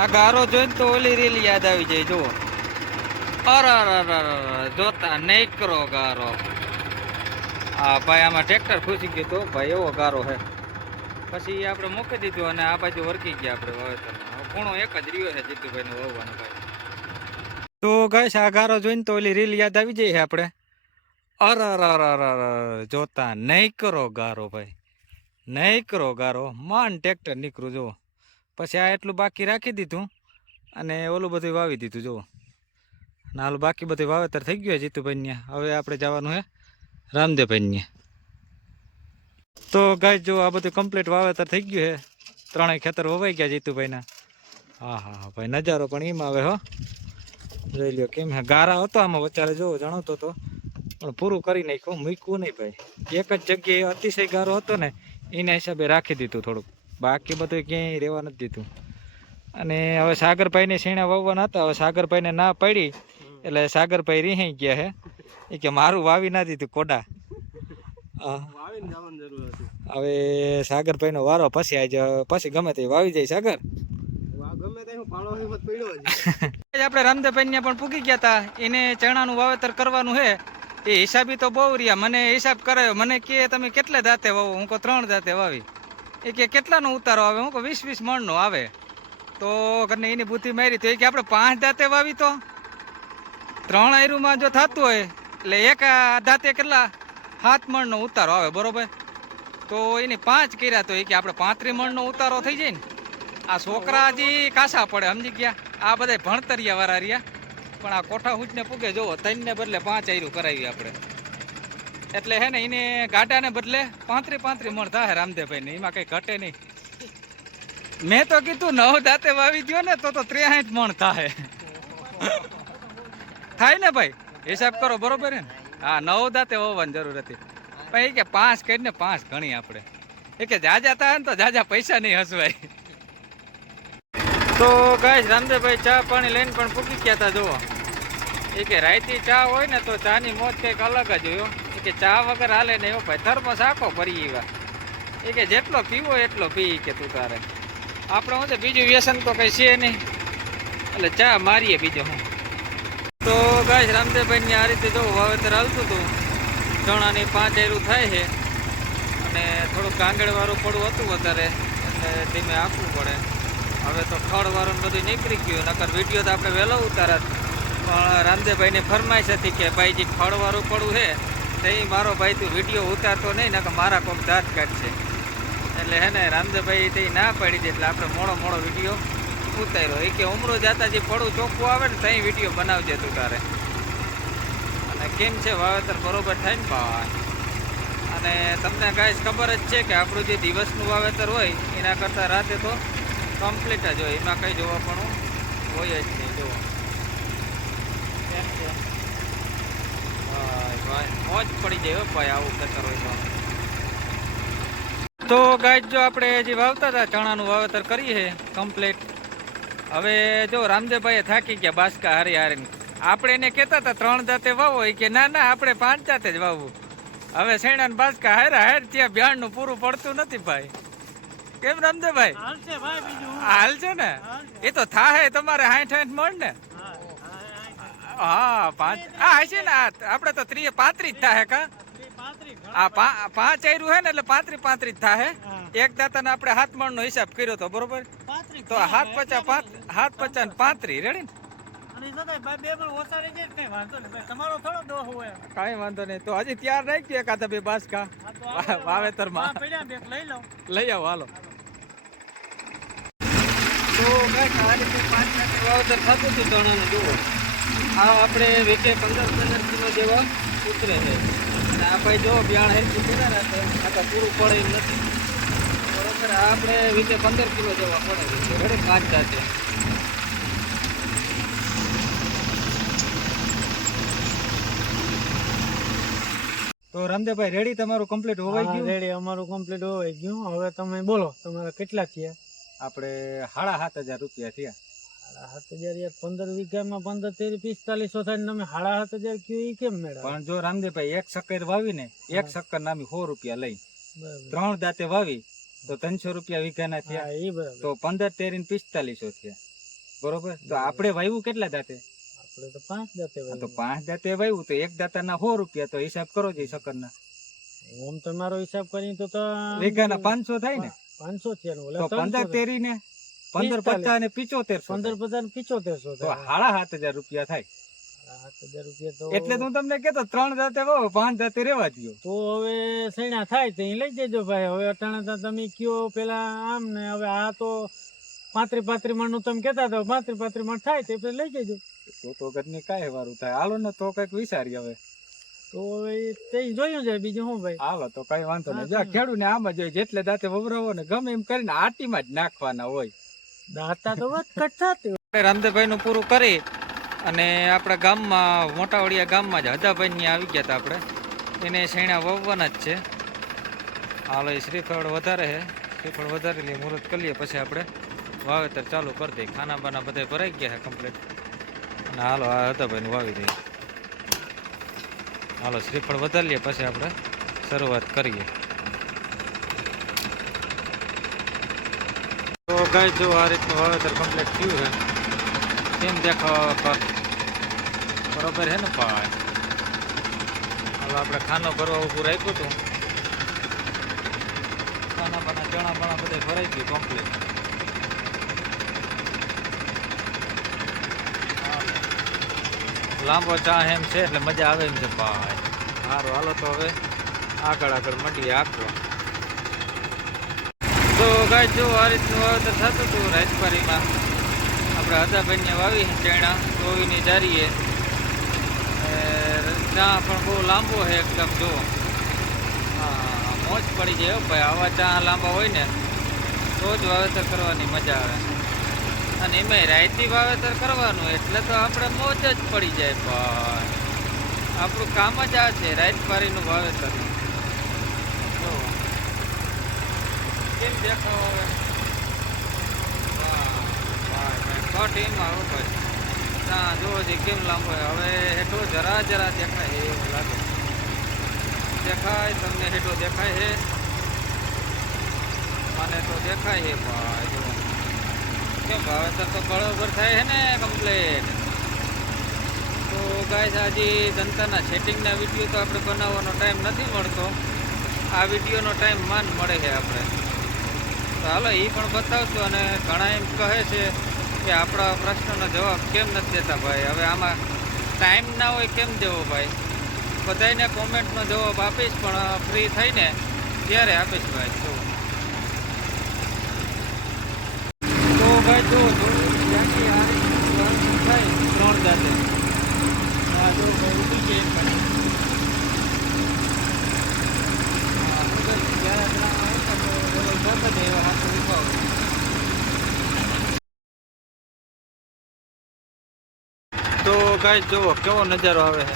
આ ગારો જોઈને તો ઓલી રીલ યાદ આવી જાય. જુઓ, અરે જોતા નહીં કરો ગારો. હા ભાઈ, આમાં ટ્રેક્ટર ખુશી ગયું તો ભાઈ, એવો ગારો હે. પછી આપણે મૂકી દીધું અને આ બાજુ વરકી ગયા આપણે વાવેતરમાં. ખૂણો એક જ રહ્યો છે જીતુભાઈ ને વાવવાનો ભાઈ. તો ગાઈસ, આ ગારો જોઈને તો ઓલી રીલ યાદ આવી જાય છે આપણે. અરે જોતા નહીં કરો ગારો ભાઈ, નહીં કરો ગારો. માન ટ્રેક્ટર નીકળું જુઓ. પછી આ એટલું બાકી રાખી દીધું અને ઓલું બધું વાવી દીધું જુઓ. અને હાલ બાકી બધું વાવેતર થઈ ગયું જીતુભાઈ ને. હવે આપણે જવાનું હે રામદેવભાઈ ને. તો ગાય જો આ બધું કમ્પ્લીટ વાવેતર થઈ ગયું છે. ત્રણેય ખેતર વવાઈ ગયા જીતુભાઈના. હા ભાઈ, નજારો પણ એમ આવે હો. જોઈ લ્યો કેમ હે. ગારા હતો આમાં વચારે જોવો જણાવતો હતો, પણ પૂરું કરી નાખ્યું, મૂક્યું નહીં ભાઈ. એક જ જગ્યાએ અતિશય ગારો હતો ને એના હિસાબે રાખી દીધું થોડુંક. બાકી બધું ક્યાંય રહેવા નથી દીધું. અને હવે સાગરભાઈને શેણા વાવવાના હતા. હવે સાગરભાઈને ના પડી એટલે સાગરભાઈ રીહાઈ ગયા હે. એ કે મારું વાવી ના દીધું કોડા. હવે સાગરભાઈ નો વારો પછી આજે પછી ગમે તે વાવી જાય સાગર. આપણે રામદેવભાઈ ને પણ પૂગી ગયા હતા. એને ચણાનું વાવેતર કરવાનું છે. એ હિસાબી તો બહુ રહ્યા. મને હિસાબ કરાયો. મને કે તમે કેટલા દાંતે વાવો? હું કહું 3 દાંતે વાવી. એ કે કેટલાનો ઉતારો આવે? હું કહું 20-20 મણનો આવે. તો ઘરને એની બુદ્ધિ મારી તો એ કે આપણે 5 દાંતે વાવી તો 3 આયરુમાં જો થતું હોય એટલે એક દાંતે કેટલા 7 મણનો ઉતારો આવે, બરોબર? તો એની 5 કર્યા તો એ કે આપણે 35 મણનો ઉતારો થઈ જાય ને. આ છોકરા હજી કાસા પડે, સમજી ગયા. આ બધા ભણતરિયા વાળા રહ્યા. પણ આ કોઠા હુંચને પૂગે જોવો, 3 ને બદલે 5 આયરું કરાવી આપણે. એટલે હે ને એને ગાડાને બદલે 35 મણ થાય રામદેવભાઈ ને. એમાં કઈ ઘટે નહીં. મેં તો કીધું 9 દાંતે વાવી દો ને તો 63 મણ થાય. થાય ને ભાઈ, હિસાબ કરો, બરોબર હે ને? હા, 9 દાંતે વાવવાની જરૂર હતી. પણ એ કે 5 કરીને 5 ગણી આપણે. એ કે જાજા થાય ને તો જાજા પૈસા નહીં હસવાય. તો ગાઈસ, રામદેવભાઈ ચા પાણી લઈને પણ પૂકી ગયા હતા જુઓ. એ કે રાયતી ચા હોય ને તો ચાની મોજ કંઈક અલગ જ હોય. એ કે ચા વગર હાલે નહીં હો ભાઈ. થર્મોસ આખો ભરી એવા. એ કે જેટલો પીવો એટલો પી કે તું તારે. આપણે શું છે બીજું વ્યસન તો કંઈ છે નહીં, એટલે ચા મારીએ બીજો હું. તો ગાઈસ, રામદેવભાઈ ની આ રીતે જો વાવેતર હાલતું હતું. ચણાની 5 આયરું થાય છે અને થોડુંક કાંગળવાળું પડવું હતું વધારે, એટલે ધીમે આપવું પડે. હવે તો ખડવાળું બધું નીકળી ગયું. નકર વિડીયો તો આપણે વહેલો ઉતારત, પણ રામદેવભાઈની ફરમાઈશ હતી કે ભાઈ જે ખડવાળું પડવું છે તે મારો ભાઈ તું વિડીયો ઉતારતો નહીં, નકર મારા કોઈક દાંત કાઢશે. એટલે હે ને રામદેવભાઈ તે ના પાડી દે એટલે આપણે મોડો વિડીયો ઉતાર્યો. એ કે ઉમરો જતા જે પડવું ચોખ્ખું આવે ને ત્યાં વિડીયો બનાવજે તું તારે. અને કેમ છે વાવેતર બરોબર થાય ને ભાઈ. અને તમને ગાઈસ ખબર જ છે કે આપણું જે દિવસનું વાવેતર હોય એના કરતાં રાતે તો કમ્પ્લીટ જ હોય. એમાં કંઈ જોવા પણ હોય જ નહીં. જુઓ કેમ છે ભાઈ, મોજ પડી જાય ભાઈ આવું ખેતર હોય તો. ગાઈસ, જો આપણે જે વાવતા હતા ચણાનું વાવેતર કરીએ કમ્પ્લીટ. હવે જો રામદેવભાઈએ થાકી ગયા બાસકા હારી. આપણે એને કહેતા હતા 3 દાંતે વાવો. એ કે ના આપણે 5 દાંતે જ વાવવું. હવે શેણા ને બાસકા હાર ત્યાં બ્યાણનું પૂરું પડતું નથી ભાઈ. કેમ રામદેવભાઈ? હાલ છે ને? એ તો થાય તમારે 60-60 મણ ને. હા 5 હશે ને. આપણે તો 35 થાય કા. આ 5 આયરું હે ને એટલે 35 થાય. એક દાંતાને આપણે 7 મણનો હિસાબ કર્યો તો, બરોબર? તો 7 50 35 રેડી ને. કઈ વાંધો નહીં. તો હજી તૈયાર રાખી એકાદા 2 બાસકા વાવેતરમાં લઈ આવો હાલો. તો કઈ આ રીતે 5 દાંતે વાવેતર થતું હતું ચણાનું. જુઓ આ આપણે વીકે 15 કિલો જેવા ઉતરે છે. અને આ ભાઈ જો બિયાણ હેરથી કર્યા રાખે આ તો પૂરું પડે એમ નથી, બરોબર? આપણે વીકે 15 કિલો જેવા પડે છે રેડી 5 દાંતે. તો રામદેવભાઈ રેડી તમારું કમ્પ્લીટ હોવાઈ ગયું? રેડી, અમારું કમ્પ્લીટ હોવાઈ ગયું. હવે તમે બોલો તમારા કેટલા થયા? આપણે 7,500 રૂપિયા થયા. 7,500 15 વીઘામાં 15 13 45 થાય ને તમે 7,500 કયો એ કેમ મેળવ? પણ જો રામદેવભાઈ એક શક્કર વાવી ને એક શક્કર નામી 100 રૂપિયા લઈ 3 દાંતે વાવી તો 300 રૂપિયા વીઘાના થયા. એ બરાબર. તો 15 13 4500 થયા. બરોબર, તો આપણે વાવ્યું કેટલા દાંતે? આપણે તો 5 દાંતે તો વાવ્યું. 5 દાંતે વાવ્યું તો એક દાંતાના 100 રૂપિયા, તો હિસાબ કરો જે શકરના ઓમ તમારો હિસાબ કરીને તો વીઘાના 500 થાય ને. 500 થયા ને, તો 15 તેરી ને 15 50 ને 75 15 50 7500 તો 7,500 રૂપિયા થાય. 7000 રૂપિયા તો એટલે તો હું તમને કહેતો 3 દાંતે વાવો, 5 દાંતે રેવા દ્યો. તો હવે સૈણા થાય તો લઈ જજો ભાઈ. હવે અટાણે તો તમે કયો પેલા આમ ને, હવે આ તો 35 મણ નું તમે કેતા તો 35 મણ થાય તો પછી લઈ જજો. તો ઘરની કાંઈ વારું થાય. હાલો ને તો કઈક વિચારી હવે. તો હવે તે જોયું જાય બીજું શું ભાઈ. હાલો તો કઈ વાંધો નહીં. જો ખેડૂને આમ જ હોય, જેટલે દાંતે વવરાવો ને ગમે એમ કરીને આટીમાં જ નાખવાના હોય. દાતા તો વધઘટ થતી હોય. રામદેવભાઈ નું પૂરું કરી અને આપણા ગામમાં મોટાવડિયા ગામમાં જ હદાભાઈ ની આવી ગયા હતા. આપણે એને શેણા વાવવાના જ છે. હાલો એ શ્રીફળ વધારે છે, શ્રીફળ વધારેલી મુહૂર્ત કરી લઈએ પછી આપણે વાવેતર ચાલુ કરી દઈએ. ખાના બાના બધા ભરાઈ ગયા છે કમ્પ્લીટ. અને હાલો આ હદાભાઈ નું વાવી દઈએ. હાલો શ્રીફળ વધારી લઈએ પછી આપણે શરૂઆત કરીએ. તો ગાય જો આ રીતનું વાવેતર કમ્પ્લીટ થયું છે. કેમ દેખાવ બરોબર છે ને ભાઈ. હવે આપણે ખાનો ભરવા ઊભું રાખ્યું હતું. ખાના બાના ચણા બણા બધા ભરાઈ ગયું કમ્પ્લીટ. લાંબો ચા એમ છે એટલે મજા આવે એમ છે ભાઈ. સારું હાલો તો હવે આગળ મંડીએ આખવા. તો ગાય જો આ રીતનું વાવેતર થતું હતું રાજપારીમાં. આપણે હદાભાઈને વાવી ચણા ચોવીની જારીએ. ચા પણ બહુ લાંબો છે એકદમ. જો હા મોજ પડી જાય હો ભાઈ. આવા ચા લાંબા હોય ને તો જ વાવેતર કરવાની મજા આવે. અને એમાંય રાયતી વાવેતર કરવાનું એટલે તો આપણે મોજ જ પડી જાય ભાઈ. આપણું કામ જ આ છે રાયતપારીનું વાવેતર. જો કેમ દેખાવ હવે કટ એમાં હો ભાઈ. ના જોવો છે કેમ લાંબો. હવે હેઠો જરા દેખાય એવું લાગે. દેખાય તમને હેઠો દેખાય છે? મને તો દેખાય છે ભાઈ. જો કેમ વાવેતર તો બરોબર થાય છે ને કમ્પ્લીટ. તો ગાય હજી જનતાના સેટિંગના વિડીયો તો આપણે બનાવવાનો ટાઈમ નથી મળતો. આ વિડીયોનો ટાઈમ માન મળે છે આપણે. તો હાલો એ પણ બતાવશો. અને ઘણા એમ કહે છે કે આપણા પ્રશ્નનો જવાબ કેમ નથી દેતા ભાઈ. હવે આમાં ટાઈમ ના હોય કેમ દેવો ભાઈ. બધાને કોમેન્ટનો જવાબ આપીશ પણ ફ્રી થઈને ત્યારે આપીશ ભાઈ. તો ભાઈ જો ત્યાંથી આ થાય 3 દાંતે. હા જો ઉભી ગઈ પણ તો ગાય જુઓ કેવો નજારો આવે છે.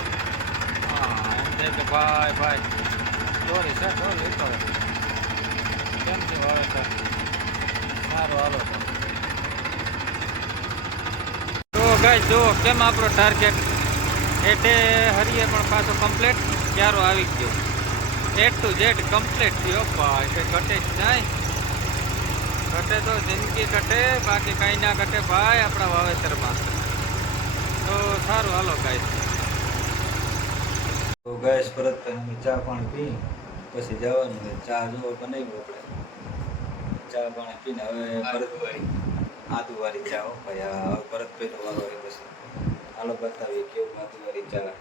હા એમ છે કે ભાઈ સોરી સર લીધો કેમ છે વાવેતર સારું. હાલો તો ગાય જુઓ કેમ આપણો ટાર્ગેટ હેઠે હરીએ પણ પાછો કમ્પ્લીટ ક્યારો આવી ગયો. A to Z કમ્પ્લીટ થયો ભાઈ. કંઈ ઘટે જ નહીં. ઘટે તો જિંદગી ઘટે, બાકી કાંઈ ના ઘટે ભાઈ આપણા વાવેતરમાં. તો સારું હાલો ગાઈસ. તો ગાઈસ પરત અમે ચા પાણી પી પછી જવાનું છે. ચા જો બનાવ્યું આપણે. ચા પાણી પીને હવે આદુવાળી ચા હો ભાઈ. આ ભરતભાઈનો વારો હોય પછી હાલો બતાવીએ કેવું આદુવાળી ચા.